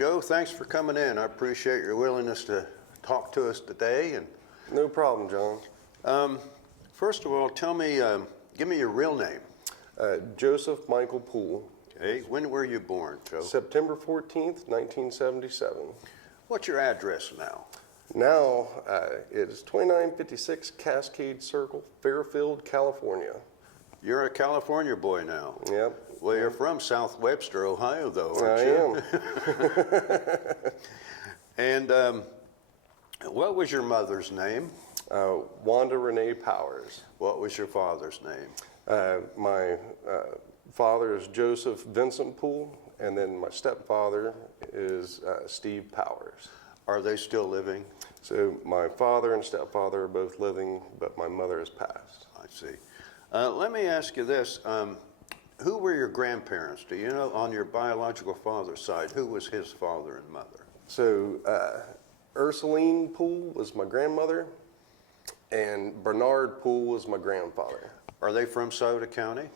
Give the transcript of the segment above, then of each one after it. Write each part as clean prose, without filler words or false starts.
Joe, thanks for coming in. I appreciate your willingness to talk to us today. And No problem, John. first of all, tell me, give me your real name. Joseph Michael Poole. Okay, when were you born, Joe? September 14th, 1977. What's your address now? Now it is 2956 Cascade Circle, Fairfield, California. You're a California boy now. Yep. Well, you're from South Webster, Ohio, though, aren't I you? am. And what was your mother's name? Wanda Renee Powers. What was your father's name? My father is Joseph Vincent Poole, and then my stepfather is Steve Powers. Are they still living? So my father and stepfather are both living, but my mother has passed. I see. Let me ask you this. Who were your grandparents? Do you know, on your biological father's side, who was his father and mother? So Ursuline Poole was my grandmother, and Bernard Poole was my grandfather. Are they from Sauter County?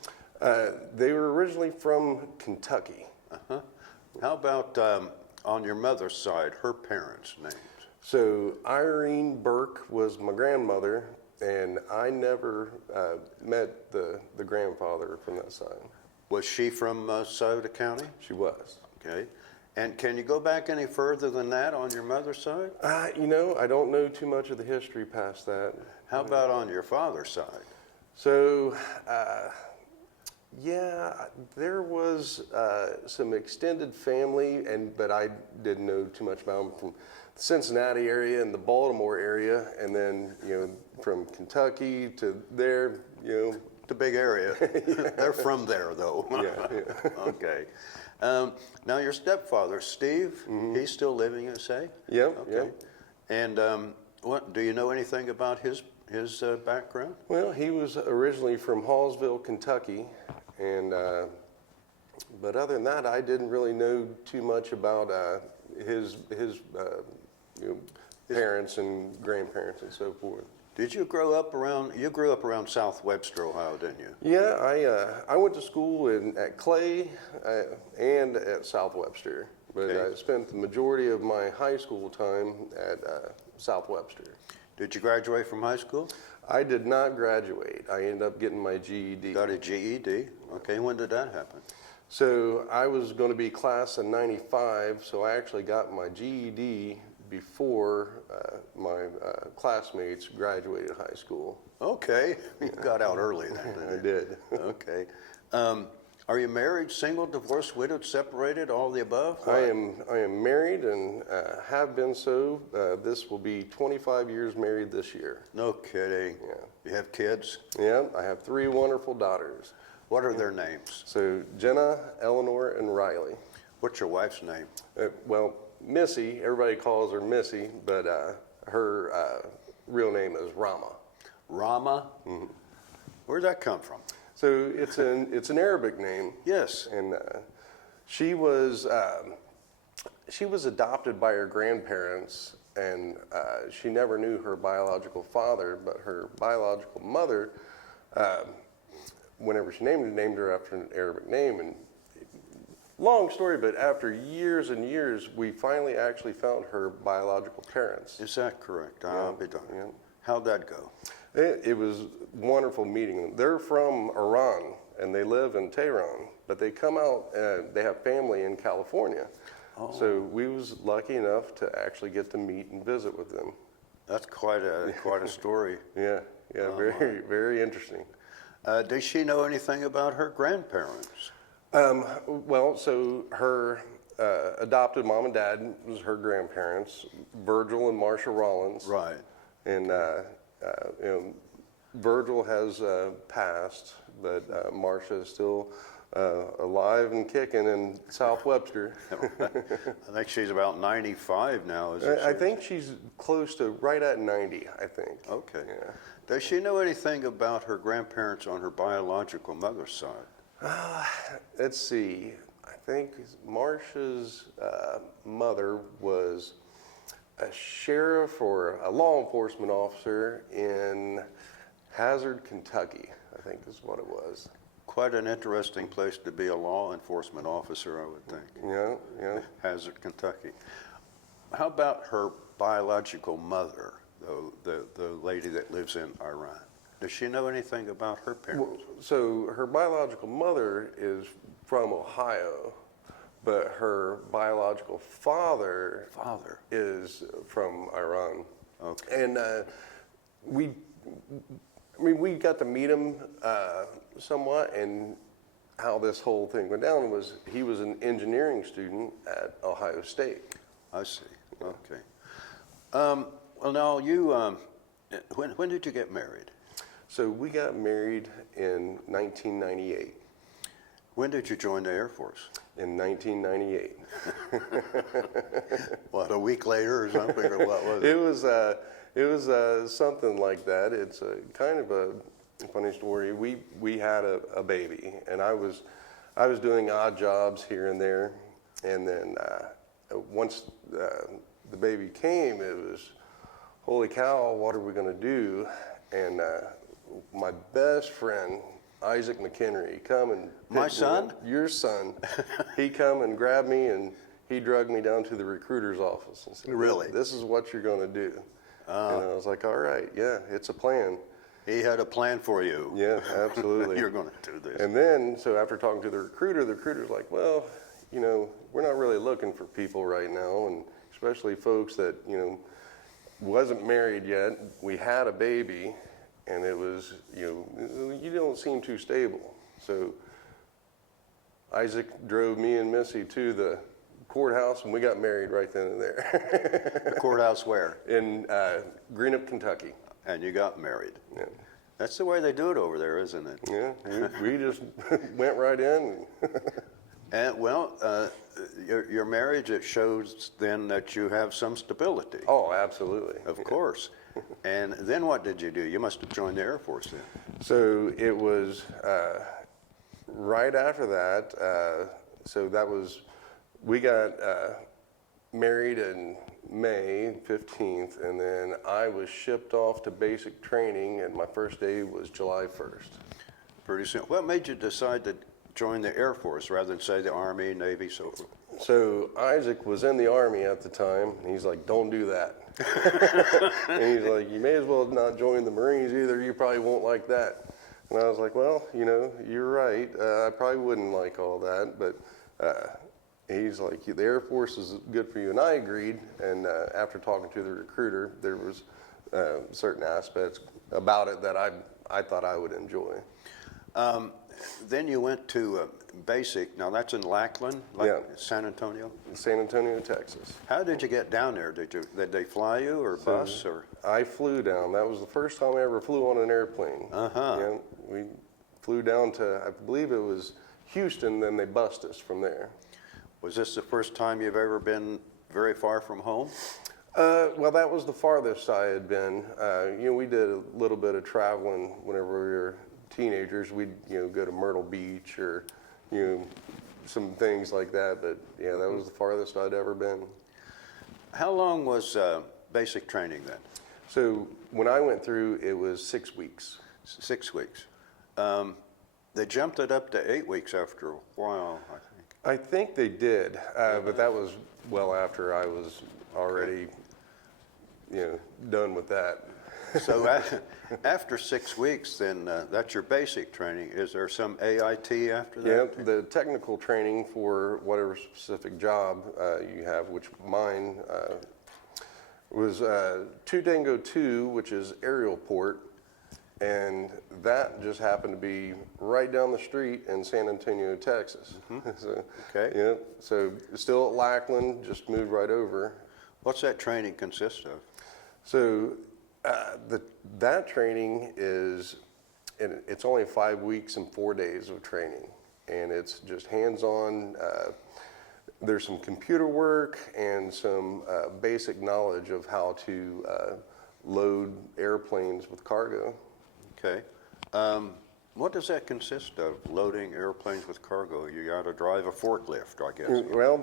They were originally from Kentucky. Uh-huh. How about on your mother's side, her parents' names? So Irene Burke was my grandmother, and I never met the grandfather from that side. Was she from Sauter County? She was. Okay. And can you go back any further than that on your mother's side? You know, I don't know too much of the history past that. How about on your father's side? So, yeah, there was some extended family, but I didn't know too much about them from the Cincinnati area and the Baltimore area, and then, you know, from Kentucky to there, you know. It's a big area. They're from there, though. Yeah. Okay. Now, your stepfather, Steve, he's still living, you say? Yep, Okay. yep. And what do you know anything about his background? Well, he was originally from Hallsville, Kentucky, and but other than that, I didn't really know too much about his you know, parents and grandparents and so forth. Did you grow up around South Webster, Ohio, didn't you? Yeah, I went to school at Clay and at South Webster, but Okay. I spent the majority of my high school time at South Webster. Did you graduate from high school? I did not graduate. I ended up getting my GED. Got a GED. Okay, when did that happen? So I was going to be class of 95, so I actually got my GED before my classmates graduated high school. Okay, you got out early then, didn't you? I did. Okay. Are you married, single, divorced, widowed, separated, all the above? I am married and have been so. This will be 25 years married this year. No kidding. Yeah. You have kids? Yeah, I have 3 wonderful daughters. What are their names? So Jenna, Eleanor, and Riley. What's your wife's name? Well, Missy, everybody calls her Missy, but her real name is Rama. Rama? Mm-hmm. Where'd that come from? So it's an Arabic name. Yes. And she was adopted by her grandparents, and she never knew her biological father, but her biological mother, whenever she named her after an Arabic name. And long story, but after years and years, we finally actually found her biological parents. Is that correct? I'll be darned. Yeah. How'd that go? It was wonderful meeting them. They're from Iran, and they live in Tehran, but they come out, they have family in California. Oh. So we was lucky enough to actually get to meet and visit with them. That's quite a story. Yeah, very, very interesting. Does she know anything about her grandparents? Well, so her adopted mom and dad was her grandparents, Virgil and Marcia Rollins. Right. And you know, Virgil has passed, but Marcia is still alive and kicking in South Webster. I think she's about 95 now. I think she's close to right at 90, I think. Okay. Yeah. Does she know anything about her grandparents on her biological mother's side? Let's see. I think Marcia's mother was a sheriff or a law enforcement officer in Hazard, Kentucky, I think is what it was. quite an interesting place to be a law enforcement officer, I would think. Yeah, yeah. Hazard, Kentucky. How about her biological mother, the lady that lives in Iran? Does she know anything about her parents? Well, so her biological mother is from Ohio, but her biological father is from Iran. Okay. And we got to meet him somewhat, and how this whole thing went down was he was an engineering student at Ohio State. I see. Okay. Well, now you, when did you get married? So we got married in 1998. When did you join the Air Force? In 1998. What, a week later or something, or what was it? It was something like that. It's a kind of a funny story. We had a baby, and I was doing odd jobs here and there, and then once the baby came, it was, holy cow, what are we going to do? And my best friend, Isaac McHenry, come and My son? Your son. He come and grabbed me, and he dragged me down to the recruiter's office and said, Really? This is what you're going to do. And I was like, all right, yeah, it's a plan. He had a plan for you. Yeah, absolutely. You're going to do this. And then, so after talking to the recruiter's like, well, you know, we're not really looking for people right now, and especially folks that, you know, wasn't married yet. We had a baby, and it was, you know, you don't seem too stable. So Isaac drove me and Missy to the courthouse, and we got married right then and there. The courthouse where? In Greenup, Kentucky. And you got married. Yeah. That's the way they do it over there, isn't it? Yeah, we just went right in. And well, your marriage, it shows then that you have some stability. Oh, absolutely. Of course. And then what did you do? You must have joined the Air Force then. So it was right after that. So that was, we got married in May 15th, and then I was shipped off to basic training, and my first day was July 1st. Pretty soon. What made you decide to join the Air Force rather than, say, the Army, Navy, so forth? So Isaac was in the Army at the time, and he's like, don't do that. And he's like, you may as well not join the Marines either, you probably won't like that. And I was like, well, you know, you're right, I probably wouldn't like all that, but he's like, the Air Force is good for you, and I agreed. And after talking to the recruiter, there was certain aspects about it that I thought I would enjoy. Then you went to basic. Now that's in Lackland, Yeah. San Antonio. San Antonio, Texas. How did you get down there? Did they fly you or bus or? I flew down. That was the first time I ever flew on an airplane. Yeah, we flew down to, I believe it was Houston, then they bused us from there. Was this the first time you've ever been very far from home? Well, that was the farthest I had been. You know, we did a little bit of traveling whenever we were teenagers. We'd, you know, go to Myrtle Beach or, you know, some things like that. But yeah, that was the farthest I'd ever been. How long was basic training then? So when I went through, it was 6 weeks. 6 weeks. They jumped it up to 8 weeks after a while, I think. I think they did, but that was well after I was already, you know, done with that. So after 6 weeks, then that's your basic training. Is there some AIT after that? Yeah, the technical training for whatever specific job you have, which mine was Dango 2, which is aerial port, and that just happened to be right down the street in San Antonio, Texas. So, Okay. yeah, so still at Lackland, just moved right over. What's that training consist of? So that training is, it's only 5 weeks and 4 days of training, and it's just hands-on. There's some computer work and some basic knowledge of how to load airplanes with cargo. Okay. What does that consist of, loading airplanes with cargo? You got to drive a forklift, I guess. Well,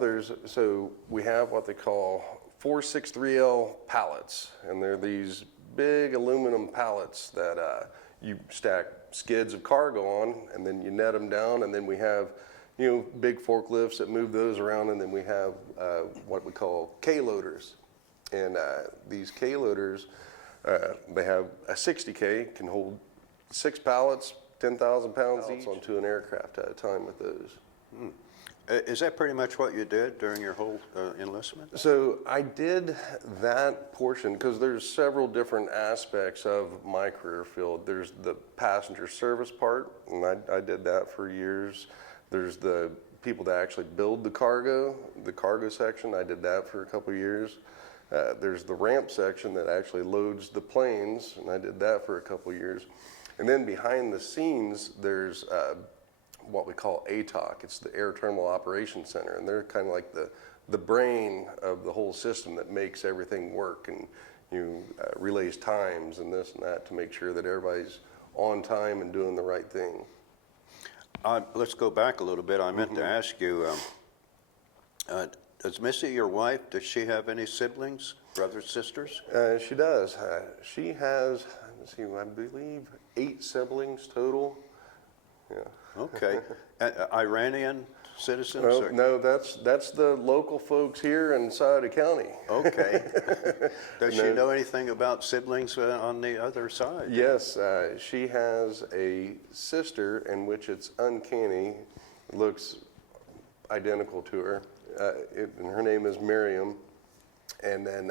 so we have what they call 463L pallets, and they're these big aluminum pallets that you stack skids of cargo on, and then you net them down, and then we have, you know, big forklifts that move those around, and then we have what we call K-loaders. And these K-loaders, they have a 60K, can hold 6 pallets, 10,000 pounds each onto an aircraft at a time with those. Is that pretty much what you did during your whole enlistment? So I did that portion because there's several different aspects of my career field. There's the passenger service part, and I did that for years. There's the people that actually build the cargo section. I did that for a couple of years. There's the ramp section that actually loads the planes, and I did that for a couple of years. And then behind the scenes, there's what we call ATOC. It's the Air Terminal Operations Center, and they're kind of like the brain of the whole system that makes everything work, and relays times and this and that to make sure that everybody's on time and doing the right thing. Let's go back a little bit. I meant to ask you, does Missy, your wife, does she have any siblings, brothers, sisters? She does. She has, let's see, I believe 8 siblings total. Yeah. Okay. Iranian citizens? Well, or? no, that's the local folks here in Sauter County. Okay. Does she know anything about siblings on the other side? Yes, she has a sister in which it's uncanny, looks identical to her, and her name is Miriam, and then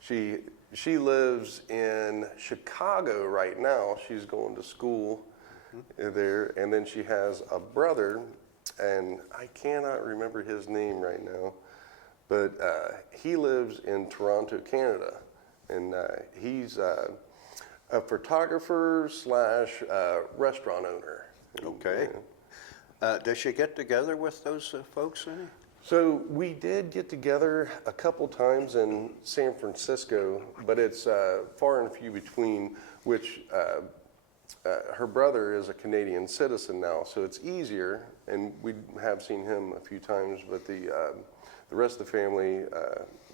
she lives in Chicago right now. She's going to school there, and then she has a brother, and I cannot remember his name right now, but he lives in Toronto, Canada, and he's a photographer slash restaurant owner. Okay. Does she get together with those folks any? So we did get together a couple times in San Francisco, but it's far and few between, which her brother is a Canadian citizen now, so it's easier, and we have seen him a few times, but the rest of the family,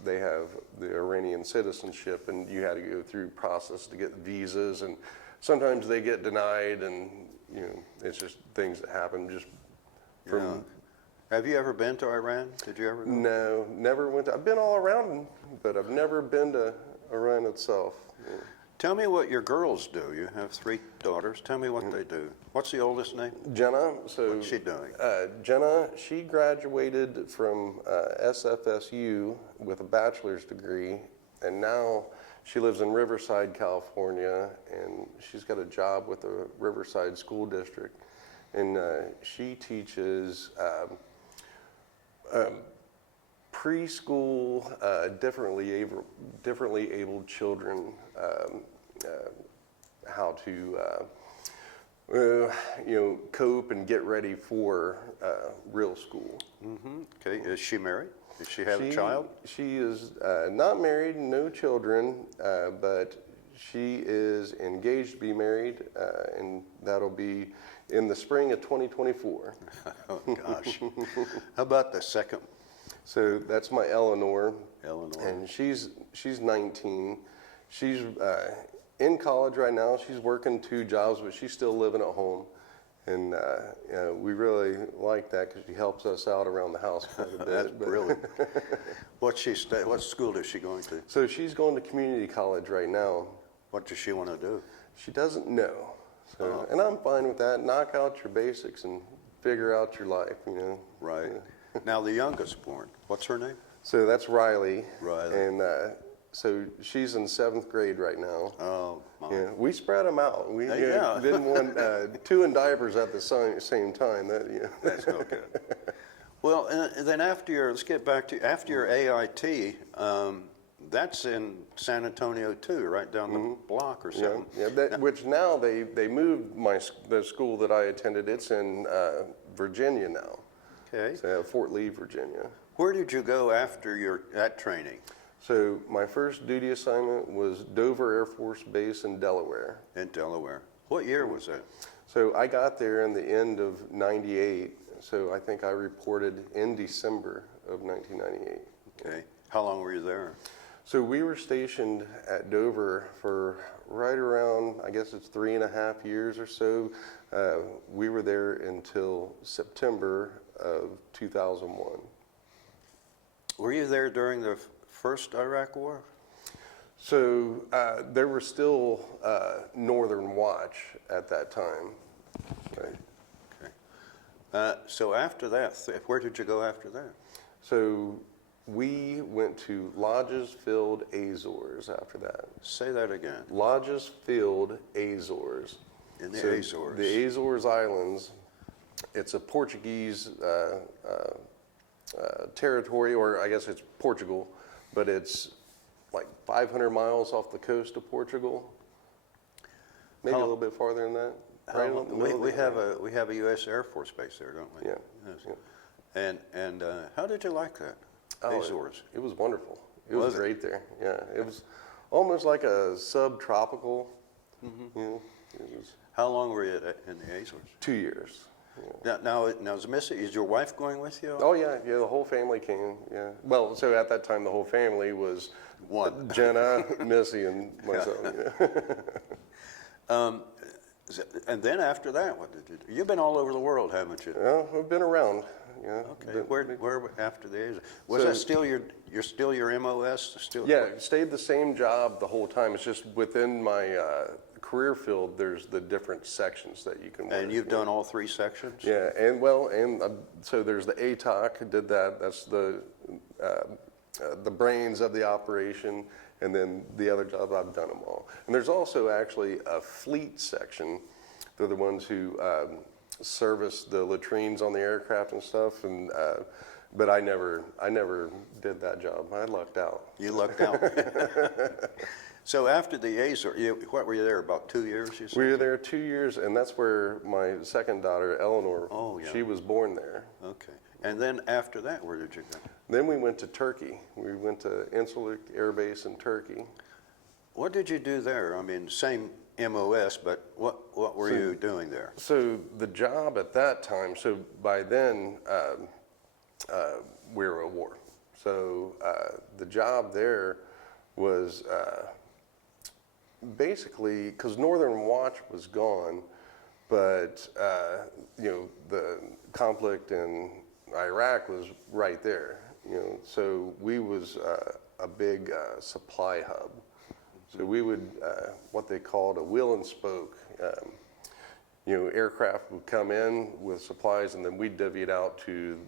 they have the Iranian citizenship, and you had to go through process to get visas, and sometimes they get denied, and it's just things that happen just from... Yeah. Have you ever been to Iran? Did you ever go? No, never went to... I've been all around, but I've never been to Iran itself. Yeah. Tell me what your girls do. You have 3 daughters. Tell me what they do. What's the oldest name? Jenna, so... What's she doing? Jenna, she graduated from SFSU with a bachelor's degree, and now she lives in Riverside, California, and she's got a job with the Riverside School District, and she teaches preschool, differently abled children how to cope and get ready for real school. Mm-hmm. Okay. Is she married? Does she have a child? She is not married, no children, but she is engaged to be married, and that'll be in the spring of 2024. Oh, gosh. How about the second? So that's my Eleanor. Eleanor. And she's 19. She's in college right now. She's working 2 jobs, but she's still living at home. And we really like that because she helps us out around the house quite a bit. That's brilliant. What school is she going to? So she's going to community college right now. What does she want to do? She doesn't know. So, and I'm fine with that. Knock out your basics and figure out your life, Right. Now the youngest born, what's her name? So that's Riley. Riley. And so she's in 7th grade right now. Oh, Mom. Yeah, we spread them out. We Yeah. didn't want 2 in diapers at the same time. That's no good. Well, and then let's get back to, after your AIT, that's in San Antonio too, right down the block or something. Yeah. Which now they moved the school that I attended. It's in Virginia now. Okay. So Fort Lee, Virginia. Where did you go after that training? So my first duty assignment was Dover Air Force Base in Delaware. In Delaware. What year was that? So I got there in the end of '98. So I think I reported in December of 1998. Okay. How long were you there? So we were stationed at Dover for right around, I guess it's 3.5 years or so. We were there until September of 2001. Were you there during the first Iraq War? So there were still Northern Watch at that time. Right. Okay. So after that, where did you go after that? So we went to Lodges Field, Azores after that. Say that again. Lodges Field, Azores. In the Azores. The Azores Islands, it's a Portuguese territory, or I guess it's Portugal, but it's like 500 miles off the coast of Portugal. Maybe a little bit farther than that. We have a U.S. Air Force base there, don't we? Yeah. Yes. Yeah. And how did you like that? Azores. It was wonderful. It was great there. Yeah, it was almost like a subtropical. Mm-hmm. You know, it was. How long were you in the Azores? 2 years. Yeah. Now is your wife going with you? Oh yeah, the whole family came. Yeah. Well, so at that time the whole family was one. Jenna, Missy, and myself. Yeah. And then after that, what did you do? You've been all over the world, haven't you? Well, I've been around. Yeah. Okay. Where after the Azores? Was that still your MOS? Yeah, stayed the same job the whole time. It's just within my career field, there's the different sections that you can work. And you've done all three sections? Yeah, so there's the ATOC, did that. That's the brains of the operation, and then the other jobs, I've done them all. And there's also actually a fleet section. They're the ones who service the latrines on the aircraft and stuff. And but I never did that job. I lucked out. You lucked out. So after the Azores, what were you there, about 2 years, you said? We were there 2 years, and that's where my second daughter, Eleanor, she was born there. Okay. And then after that, where did you go? Then we went to Turkey. We went to Incirlik Air Base in Turkey. What did you do there? I mean, same MOS, but what were you doing there? So the job at that time, so by then, we were at war. So the job there was basically, because Northern Watch was gone, but the conflict in Iraq was right there. So we was a big supply hub. So we would what they called a wheel and spoke. Aircraft would come in with supplies, and then we'd divvy it out to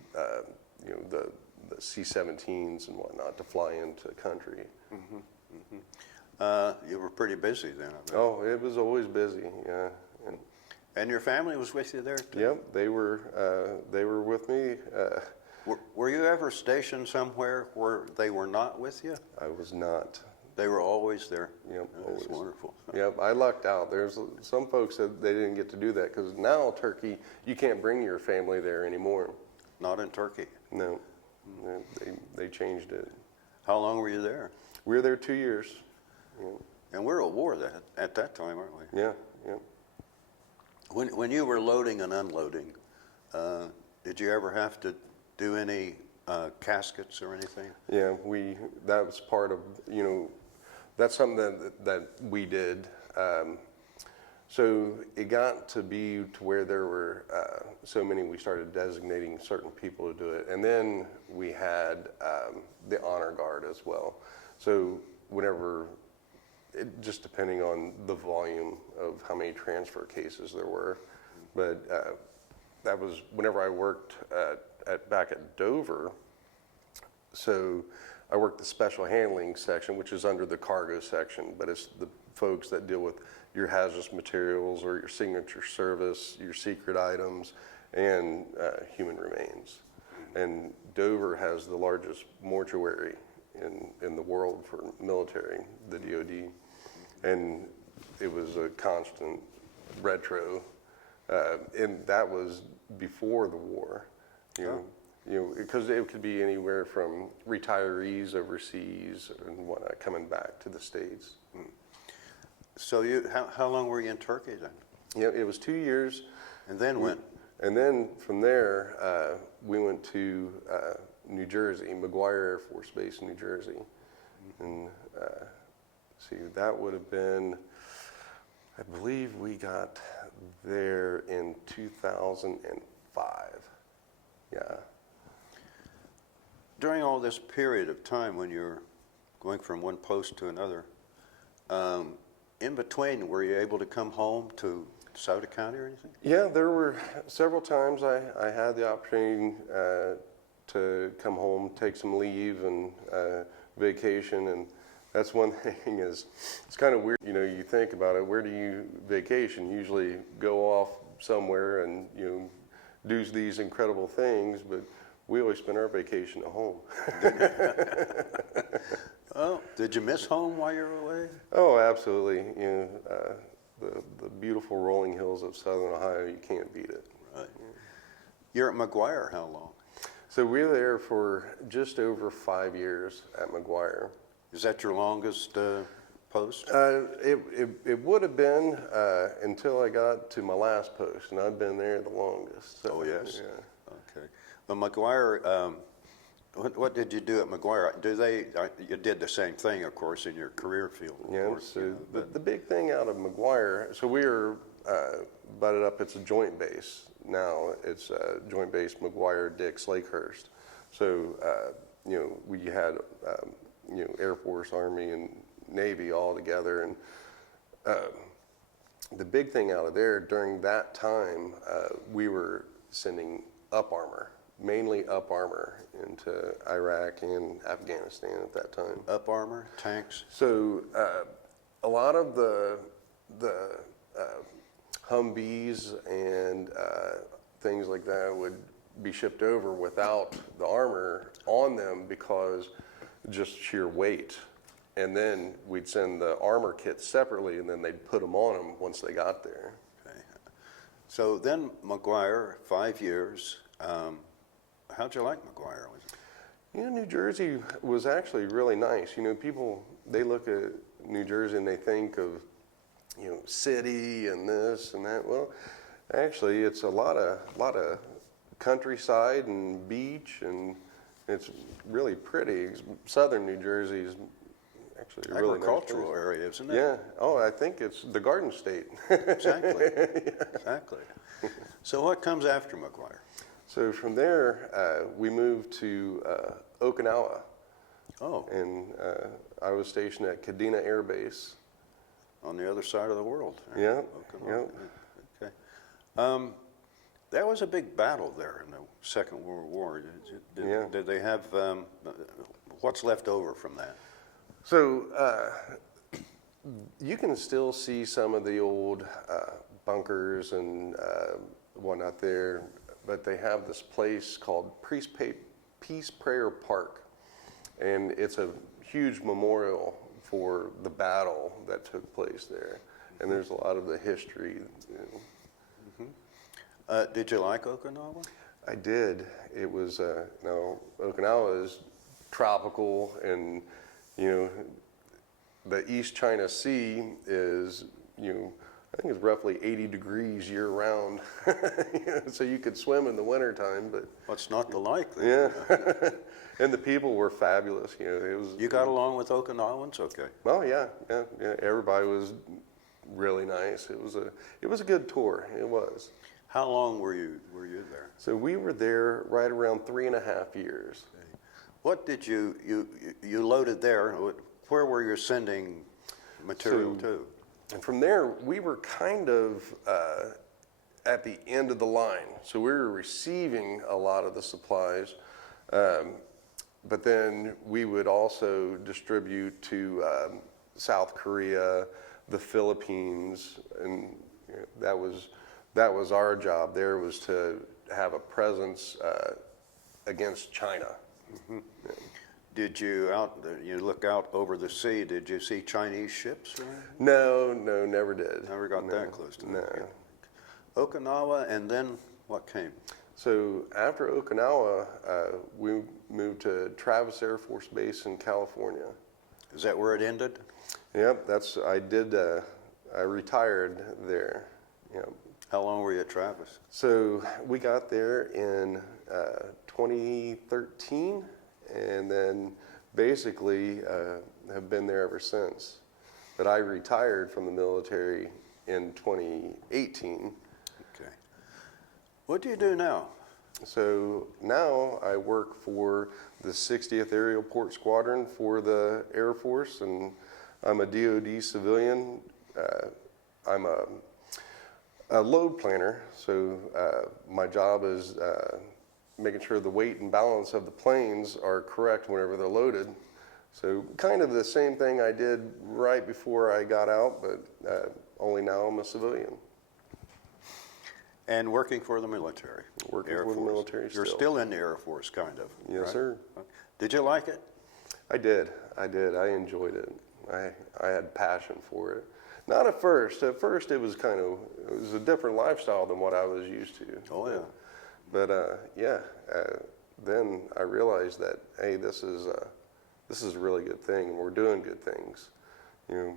the C-17s and whatnot to fly into the country. Mm-hmm. Mm-hmm. You were pretty busy then, I bet. Oh, it was always busy, yeah. And your family was with you there too? Yep, they were with me. Were you ever stationed somewhere where they were not with you? I was not. They were always there? Yep, That's always. wonderful. Yep, I lucked out. There's some folks that they didn't get to do that, because now Turkey, you can't bring your family there anymore. Not in Turkey? No, they changed it. How long were you there? We were there 2 years. Yeah. And we're at war at that time, aren't we? Yeah, yeah. When you were loading and unloading, did you ever have to do any caskets or anything? Yeah, that was part of, that's something that we did. So it got to be to where there were so many, we started designating certain people to do it. And then we had the honor guard as well. So whenever, just depending on the volume of how many transfer cases there were. But that was whenever I worked back at Dover. So I worked the special handling section, which is under the cargo section, but it's the folks that deal with your hazardous materials or your signature service, your secret items, and human remains. And Dover has the largest mortuary in the world for military, the DoD. And it was a constant retro, and that was before the war. Because it could be anywhere from retirees overseas and whatnot coming back to the States. So how long were you in Turkey then? Yeah, it was 2 years. And then when? And then from there, we went to New Jersey, McGuire Air Force Base in New Jersey. And see, that would have been I believe we got there in 2005. Yeah. During all this period of time when you're going from one post to another, in between, were you able to come home to Sauter County or anything? Yeah, there were several times I had the opportunity to come home, take some leave and vacation, and that's one thing is, it's kind of weird, you know, you think about it, where do you vacation? Usually go off somewhere and, you know, do these incredible things, but we always spend our vacation at home. Oh, did you miss home while you were away? Oh, absolutely. You know, the beautiful rolling hills of southern Ohio, you can't beat it. Right. You're at McGuire how long? So we were there for just over 5 years at McGuire. Is that your longest post? It would have been until I got to my last post, and I've been there the longest. So, Oh, yes. Yeah. Okay. Well, McGuire, what did you do at McGuire? You did the same thing, of course, in your career field. Of Yeah, course, so you know, the big thing out of McGuire, so we were butted up, it's a joint base now. It's joint base McGuire, Dix, Lakehurst. So, you know, we had, you know, Air Force, Army, and Navy all together. And the big thing out of there during that time, we were sending up armor, mainly up armor into Iraq and Afghanistan at that time. up armor, tanks? So a lot of the Humvees and things like that would be shipped over without the armor on them because just sheer weight. And then we'd send the armor kits separately, and then they'd put them on them once they got there. Okay. So then McGuire, 5 years. How'd you like McGuire? You know, New Jersey was actually really nice. You know, people, they look at New Jersey and they think of, you know, city and this and that. Well, actually, it's a lot of countryside and beach, and it's really pretty. Southern New Jersey is actually a really nice Agricultural place. area, isn't it? Yeah. Oh, I think it's the Garden State. Exactly. Exactly. So what comes after McGuire? So from there, we moved to Okinawa, Oh, and I was stationed at Kadena Air Base. on the other side of the world. Yeah, Okay. Okay. That was a big battle there in the Second World War. Yeah. Did they have, what's left over from that? So you can still see some of the old bunkers and whatnot there, but they have this place called Peace Prayer Park, and it's a huge memorial for the battle that took place there, and there's a lot of the history. You know. Did you like Okinawa? I did. It was, no, Okinawa is tropical, and, you know, the East China Sea is, you know, I think it's roughly 80 degrees year round. You know, so you could swim in the wintertime, but What's not to like there? yeah. And the people were fabulous. You know, it was. You got along with Okinawans? Okay. Oh yeah. Everybody was really nice. It was a good tour. It was. How long were you there? So we were there right around 3.5 years. What did you loaded there? Where were you sending material to? And from there, we were kind of at the end of the line. So we were receiving a lot of the supplies, but then we would also distribute to South Korea, the Philippines, and you know, that was our job. There was to have a presence against China. Mm-hmm. Yeah. Did you look out over the sea? Did you see Chinese ships? Or No, never did. never got that close to that. No. Okinawa, and then what came? So after Okinawa, we moved to Travis Air Force Base in California. Is that where it ended? Yep, I retired there. Yep. How long were you at Travis? So we got there in 2013, and then basically have been there ever since. But I retired from the military in 2018. Okay. What do you do now? So now I work for the 60th Aerial Port Squadron for the Air Force, and I'm a DoD civilian. I'm a load planner, so my job is making sure the weight and balance of the planes are correct whenever they're loaded. So kind of the same thing I did right before I got out, but only now I'm a civilian. And working for the military. Working Air for the Force. military You're still. still in the Air Force, kind of. Yes, right? sir. Did you like it? I did. I enjoyed it. I had passion for it. Not at first. At first, it was a different lifestyle than what I was used to. Oh, yeah. But then I realized that, hey, this is a really good thing, and we're doing good things, you know.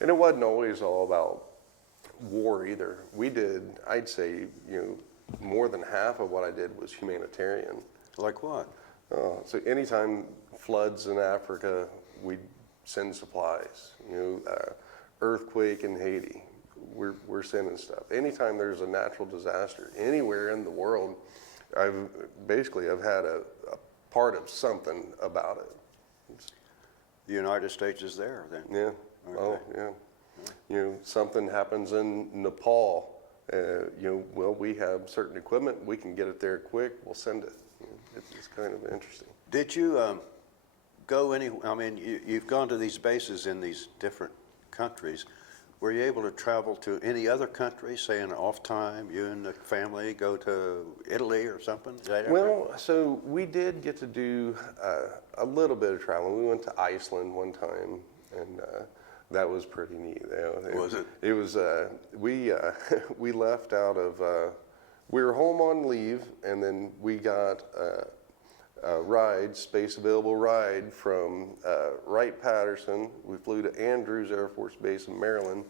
And it wasn't always all about war either. We did, I'd say, more than half of what I did was humanitarian. Like what? So anytime floods in Africa, we'd send supplies. Earthquake in Haiti, we're sending stuff. Anytime there's a natural disaster anywhere in the world, I've had a part of something about it. The United States is there then? Yeah. Okay. Oh, yeah. Something happens in Nepal. Well, we have certain equipment. We can get it there quick. We'll send it. It's kind of interesting. Did you go I mean, you've gone to these bases in these different countries. Were you able to travel to any other country, say in off time, you and the family go to Italy or something? Well, so we did get to do a little bit of traveling. We went to Iceland one time, and that was pretty neat. Was it? It was. We left out of. We were home on leave, and then we got a ride, space available ride from Wright-Patterson. We flew to Andrews Air Force Base in Maryland,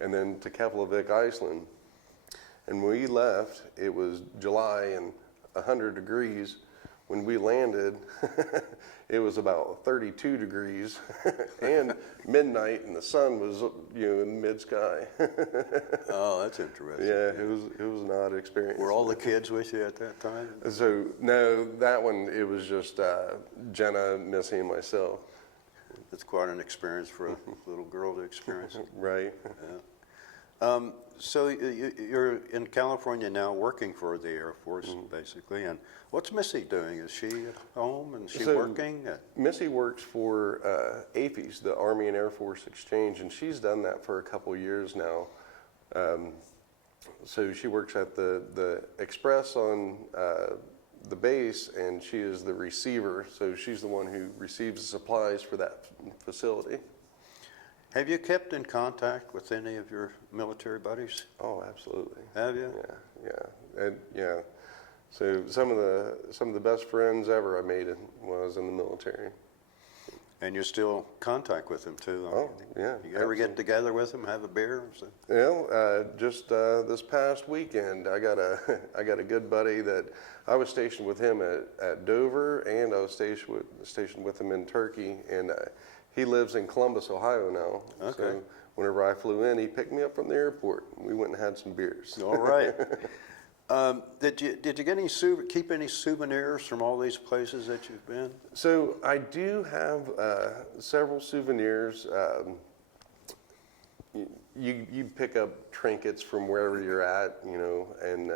and then to Keflavik, Iceland. And when we left, it was July and 100 degrees. When we landed, it was about 32 degrees and midnight, and the sun was in mid-sky. Oh, that's interesting. Yeah, it was an odd experience. Were all the kids with you at that time? So no, that one it was just Jenna, Missy, and myself. That's quite an experience for a little girl to experience. Right. Yeah. So you're in California now, working for the Air Force, basically. And what's Missy doing? Is she at home and is she working? Missy works for AAFES, the Army and Air Force Exchange, and she's done that for a couple years now. So she works at the Express on the base, and she is the receiver. So she's the one who receives the supplies for that facility. Have you kept in contact with any of your military buddies? Oh, absolutely. Have you? Yeah. So some of the best friends ever I made was in the military. And you're still in contact with them too? Oh, yeah. You ever get together with them, have a beer? Just this past weekend, I got a good buddy that I was stationed with him at Dover, and I was stationed with him in Turkey, and he lives in Columbus, Ohio now. Okay. So whenever I flew in, he picked me up from the airport. We went and had some beers. All right. Did you get keep any souvenirs from all these places that you've been? So I do have several souvenirs. You pick up trinkets from wherever you're at, and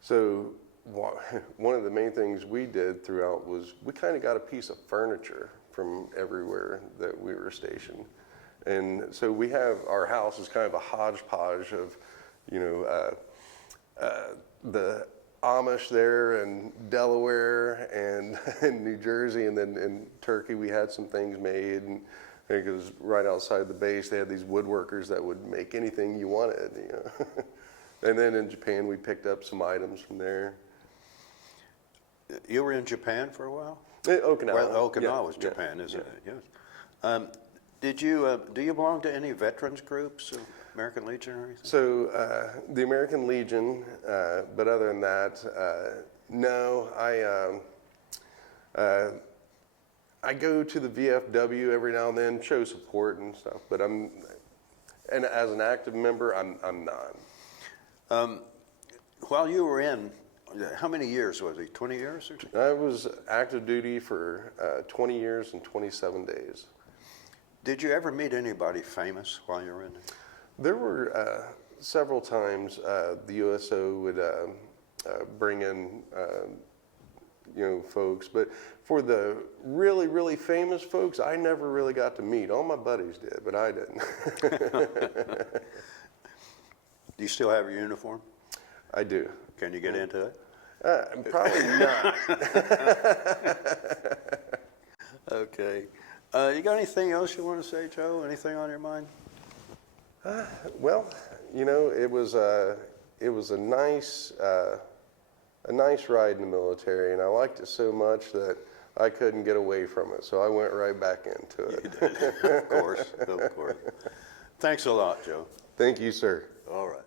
so one of the main things we did throughout was we kind of got a piece of furniture from everywhere that we were stationed. And so we have, our house is kind of a hodgepodge of, the Amish there and Delaware and in New Jersey, and then in Turkey we had some things made, and I think it was right outside the base they had these woodworkers that would make anything you wanted, And then in Japan we picked up some items from there. You were in Japan for a while? Okinawa. Well, Okinawa was Japan, isn't it? Yes. Do you belong to any veterans groups, American Legion or anything? So the American Legion, but other than that, no. I go to the VFW every now and then, show support and stuff. But And as an active member, I'm not. While you were in, how many years was he? 20 years or something? I was active duty for 20 years and 27 days. Did you ever meet anybody famous while you were in there? There were several times the USO would bring in, folks, but for the really, really famous folks, I never really got to meet. All my buddies did, but I didn't. Do you still have your uniform? I do. Can you get into it? Probably not. Okay. You got anything else you want to say, Joe? Anything on your mind? Well, it was a nice ride in the military, and I liked it so much that I couldn't get away from it. So I went right back into it. You did. Of course. Thanks a lot, Joe. Thank you, sir. All right.